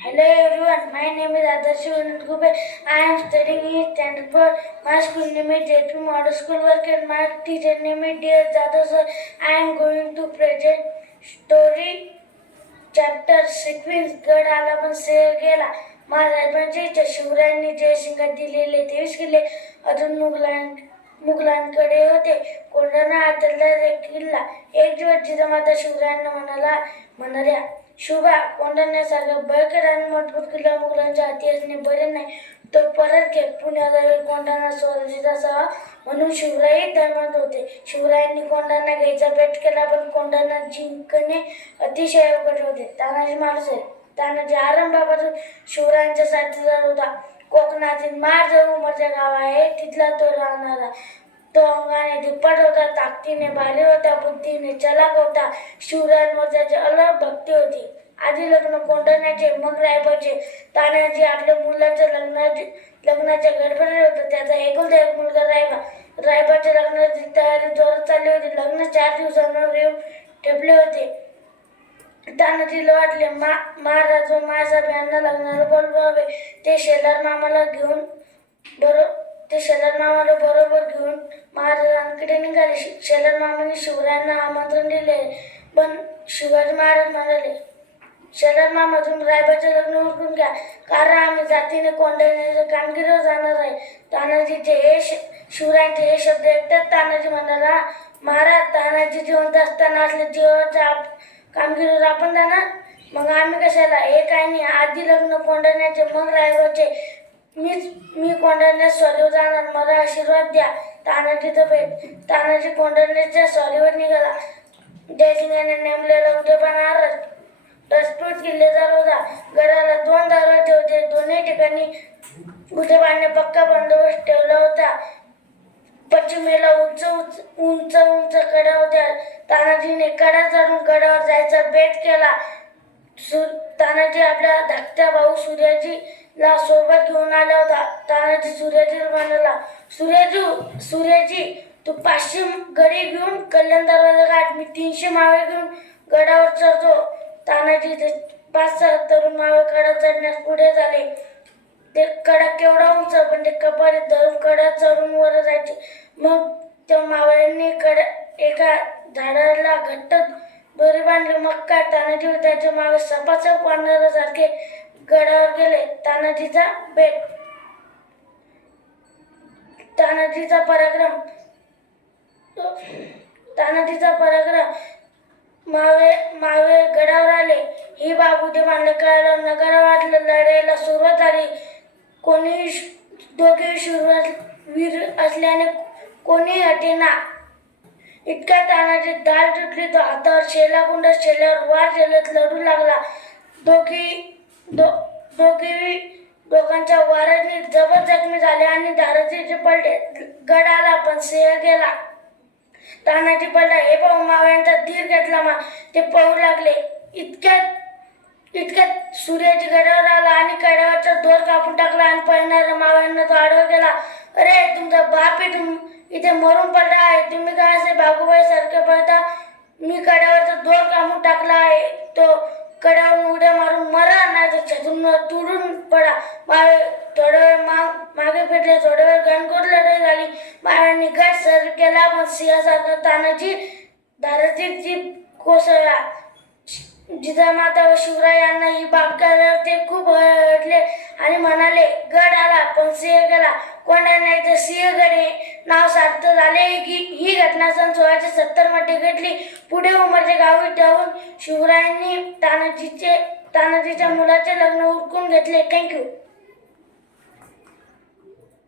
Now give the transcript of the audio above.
Hello everyone, my name is Adarshi Vanatgube. I am studying in standard 4. My school name is JP Model School Work and my teacher name is Dear Jadhav sir. I am going to present story chapter sequence गड आला पण save गेला. महाराजांचे शिवरायांनी जयसिंगात दिलेले 23 किल्ले अजून मुघलांकडे होते. कोंढाणा हातातला किल्ला. एक दिवस जिजामाता शिवरायांना म्हणाल्या शुभा, कोंढाण्यासारखा भयंकर आणि मजबूत किल्ला मुघलांच्या हाती असणे बरे नाही. तो परत घे. पुण्याला कोंढाणा स्वराज्याचा असावा म्हणून शिवराय दमत होते. शिवरायांनी कोंढाणा घ्यायचा बेट केला पण कोंढाणा जिंकणे अतिशय अवघड होते. तानाजी आरंभापासून शिवरायांच्या साथीदार होता. कोकणातील मारजवळ उमरच्या गाव आहे तिथला तो राहणारा. तो अंगाने दुप्पट होता, ताकदीने भारी होता, बुद्धीने चलाक होता. शिवरायांवर त्याची अलग भक्ती होती. आधी लग्न कोंढाण्याचे मग रायबाचे. तानाजी आपल्या मुलाच्या लग्नाच्या गडबडीत होता. त्याचा एकुलता एक मुलगा रायबाच्या लग्नाची तयारी जोरात चालली होती. लग्न 4 दिवसांवर येऊन ठेपले होते. तानाजीला वाटले महाराज व मासाहेब यांना लग्नाला बोलवावे. ते शेलार मामाला बरोबर घेऊन महाराजांकडे निघाले. शेलार मामाने शिवरायांना आमंत्रण दिले पण शिवाजी महाराज म्हणाले, शेलार मामा तुम्ही रायबाचे लग्न उरकून घ्या कारण आम्ही जातीने कोंढाण्याच्या कामगिरीवर जाणार आहे. शिवरायांचे हे शब्द ऐकतात तानाजी म्हणाला, महाराज तानाजी जिवंत असताना असले जीवाच्या कामगिरीवर आपण जाणार मग आम्ही कशाला. हे काही नाही, आधी लग्न कोंढाण्याचे मग रायबाचे. मी कोंढाण्यात स्वारीवर जाणार, मला आशीर्वाद द्या. तानाजी कोंढाण्याच्या स्वारीवर निघाला. जयसिंगाने नेमलेला उद्यापाना रसपूत किल्लेदार होता. गडाला 2 दरवाजे होते. दोन्ही ठिकाणी उद्यापाने पक्का बंदोबस्त ठेवला होता. पश्चिमेला उंच कडा होत्या. तानाजीने कडा चढून गडावर जायचा बेत केला. तानाजी आपल्या धाकट्या भाऊ सूर्याजीला सोबत घेऊन आला होता. तानाजी सूर्याजीला म्हणाला, सूर्याजी तू 500 गडी घेऊन कल्याण दरवाजा गाठ. मी 300 मावळे घेऊन गडावर चढतो. तानाजी 5-6 तरुण मावळे कडा चढण्यास पुढे झाले. ते कडा केवढा उंच पण ते कपारीत धरून कडा चढून वर जायचे. मग त्या मावळ्यांनी एका झाडाला घट्ट दोरी बांधली. मग काय तानाजी व त्याचे मावळे सपासप वानरासारखे गडावर गेले. तानाजीचा बेट. तानाजीचा पराक्रम. मावळे गडावर आले. ही बाब उद्यमाने कळलं. नगरावातल्या लढाईला सुरुवात झाली. दोघेही शूरवीर असल्याने कोणी हटेना. इतक्या तानाजी ढाल तुटली तो हातावर शेला गुंड शेल्यावर वार झेलत लढू लागला. दोघांच्या वाराने जबर जखमी झाले आणि धारातीचे पडले. गड आला पण सिंह गेला. तानाजी पडला हे पाहून मावळ्यांचा धीर घेतला. ते पळू लागले. इतक्यात सूर्याजी गडावर आला आणि कड्यावरचा दोर कापून टाकला आणि पळणाऱ्या मावळ्यांना तो आडवा गेला. अरे तुमचा बाप इथे मरून पडला आहे. तुम्ही काय असे भागूबाई सारखे पळता. मी कड्यावरचा दोर कापून टाकला आहे. तो कड्यावरून उड्या मारून मरा नाही तर छतून तुडून पडा. मावळे थोडा वेळ मागे फिरले. थोडा वेळ घनघोर लढाई झाली. मावळ्यांनी गट सर केला पण सिंहासारखा तानाजी धारातीत कोसळला. जिजामाता व शिवराय यांना ही बाब कळल्यावर ते खूप हरले आणि म्हणाले, गड आला पण सिंह गेला. कोंढाण्याचे सिंहगड हे नाव सार्थ झाले. ही घटना सन 1670 मध्ये घडली. पुढे उमरच्या गावी ठेवून शिवरायांनी तानाजीच्या मुलाचे लग्न उरकून घेतले. थँक्यू.